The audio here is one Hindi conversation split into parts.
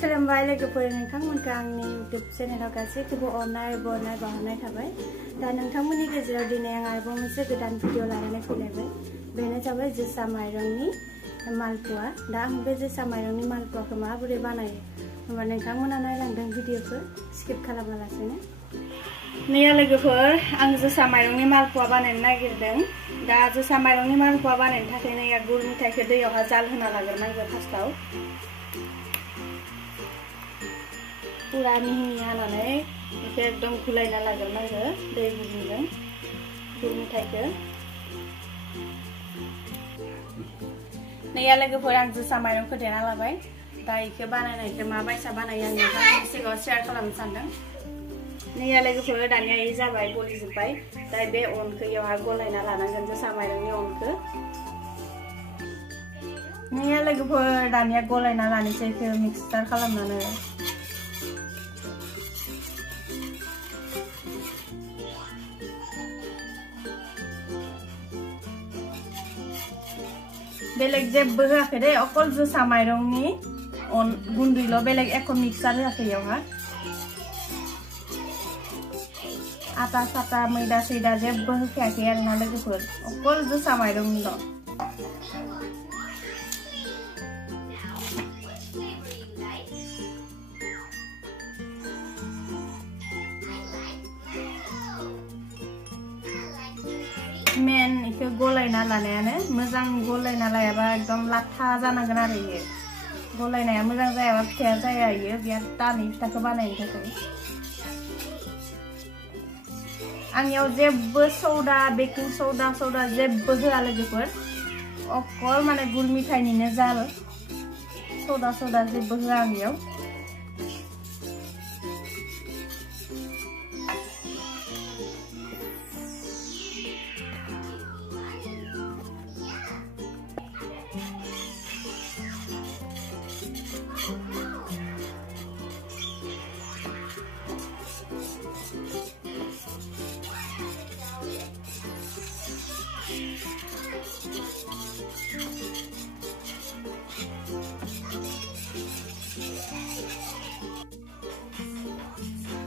खुलुमबाय लोगोफोर नोंथांमोनखौ आंनि YouTube चेनेलाव गासैखौबो अननाय बरनाय बावहरनाय थाबाय। दा नोंथांमोननि गेजेराव दिनै आं आरोबाव मोनसे गोदान भिडिअ लानानै फैलायबाय। बेनो जाबाय जोसा माइरंनि मालपुआ। दा आं बे जोसा माइरंनि मालपुआखौ माबोरै बानायो होनबा नोंथांमोना नायलांदों भिडिअखौ स्किप खालामालासेनो। नैया लोगोफोर आं जोसा माइरंनि मालपुआ बानायनो नागिरदों। दा जोसा माइरंनि मालपुआ बानायनो थाखाय नैया गुर मिथाइखौ दैयावहा जाल होना लाग्रोनांगौ फार्स्टआव। पूरा मिहि हानानै बेखौ एकदम गुलायना लाग्रोनांगौ दै गुदुंजों गुर मिथाइखौ। नैया लोगोफोर आं जोसा माइरंखौ देना लाबाय। दा बेखौ बानायनायखौ माबायसा बानायो आं नोंथांनि सिगाङाव शेयार खालामनो सानदों। नैया लोगोफोर दानिया ये जाबाय गलिजोब्बाय। दा बे अनखौ इयावहा गलायना लानांगोन जोसा माइरंनि अनखौ। नैया लोगोफोर दानिया गलायना लानोसै बेखौ मिक्सचार खालामनानै। बेलेग जेबो होआखै दे, अकल जोसा माइरंनि अन गुन्दैल', बेलेग एख मिक्सचार होआखै इयावहा। आटा साटा मैदा सैदा जेबो होखायाखै आरोना लोगोफोर, अकल जोसा माइरंनिल'। मेन इखौ गलायना लानायानो मोजां, गलायना लायाबा एकदम लाथा जानांगोन आरो इयो। गलायनाया मोजां जायाबा फिथाया जाया, इयो बिराद दामि फिथाखौ बानायनो थाखाय। आंनियाव जेबो सौदा बेकिं सौदा जेबो होआ लोगोफोर, अकल माने गुर मिथाइनिनो जाल, सौदा जेबो होआ आंनियाव।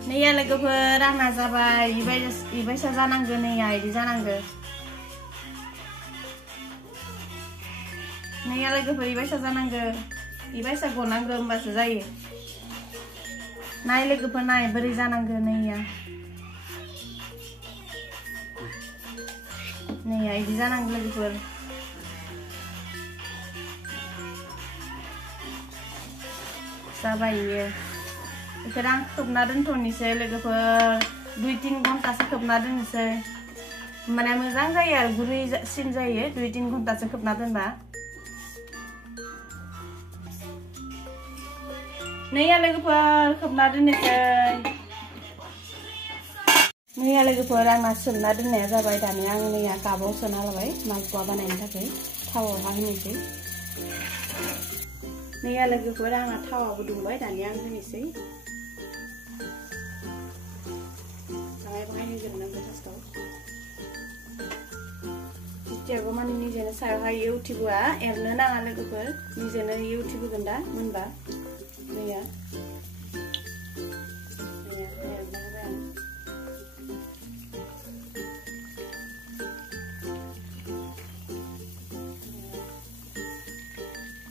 नैया लोगोफोर आंना जाबाय इबायसा जानांगौ, नैया इदि जानांगौ। नैया लोगोफोर इबायसा जानांगौ, इबायसा गनांगौ, होमबासो जायो। नाय लोगोफोर नाय बोरै जानांगौ नैया। नैया इदि जानांगौ लोगोफोर। जाबाय इयो। बेखौ आं खोबना दोनथ'नोसै लोगोफोर, 2-3 घन्टासो खोबना दोननोसै, होमबाना मोजां जायो आरो गुरैसिन जायो 2-3 घन्टासो खोबना दोनबा। नैया लोगोफोर खोबना दोननोसै। नैया लोगोफोर आंना सोमना दोननाया जाबाय। दानिया आं नैया काबाव सोना लाबाय मालपुआ बानायनो थाखाय, थावावहा होनोसै। नैया लोगोफोर आंना थावाबो दुंबाय, दानिया आं होनोसै। बाहाय होग्रोनांगौ फार्स्टआव। जितियाबो माने निजेनो सायावहा इयो उथिबोआ, एरनो नाङा लोगोफोर, निजेनो इयो उथिबोगोन दा मोनबा। नैया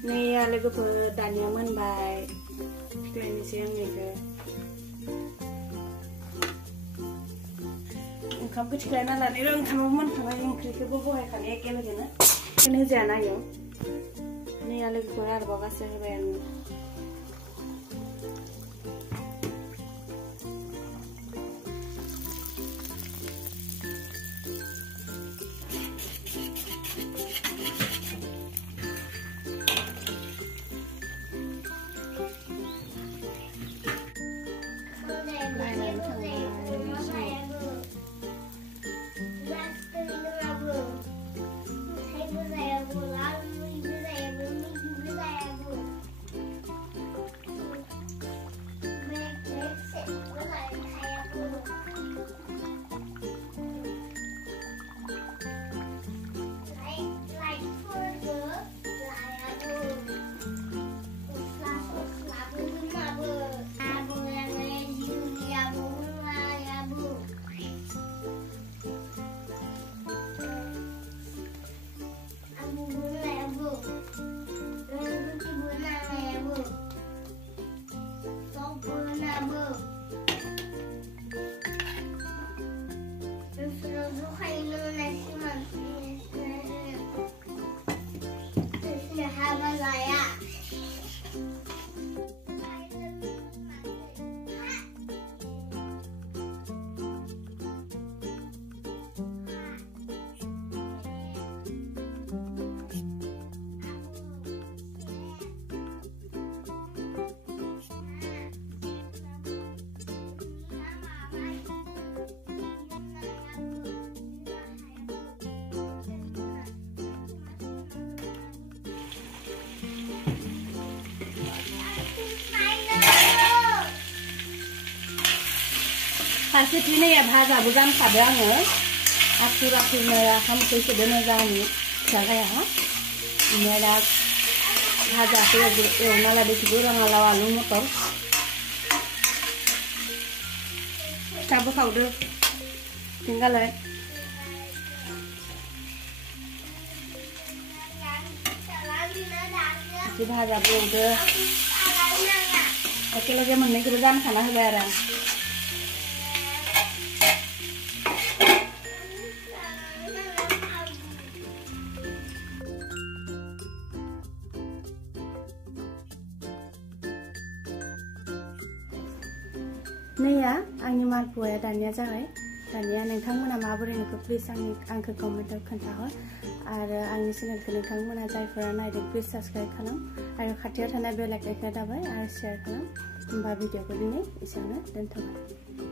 नैया लोगोफोर दानिया मोनबाय, फिख्लायनोसै आं बेखौ। ओंखामखौ थिख्लायना लानाय, ओंखामाबो मोनखाबाय, ओंख्रिखौबो बहायखानाय एखेलोगोनो, बेखौनो होजायाना इयाव। नैया लोगोफोर आरोबाव गासै होबाय आङो। फारसेथिं नैया भाजाबो जानखादो आङो आथुर आथुरनो ओंखामखौ सोदोनो जानि जागाया ओमफ्राय दा भाजाखौ एवना लादों रङालाव आलु मटर फिथाबो खावदो थिंगालाय एसे भाजाबो एवदो एकेलगे मोननैखौबो जानखाना होबाय आरो नैया आंनि मालपुवाया दानिया जाबाय दानिया नोंथांमोना माबोरै नुखो प्लिज आंखौ कमेन्टआव खोन्थाहर आरो आंनि चेनेलखौ नोंथांमोना जायफोरा नायदों प्लिज साबस्क्राइब खालाम आरो खाथियाव थानाय बेल आइकनखौ दाबाय आरो शेयार खालाम होमबा भिडिअखौ दिनै एसेयावनो दोनथ'बाय।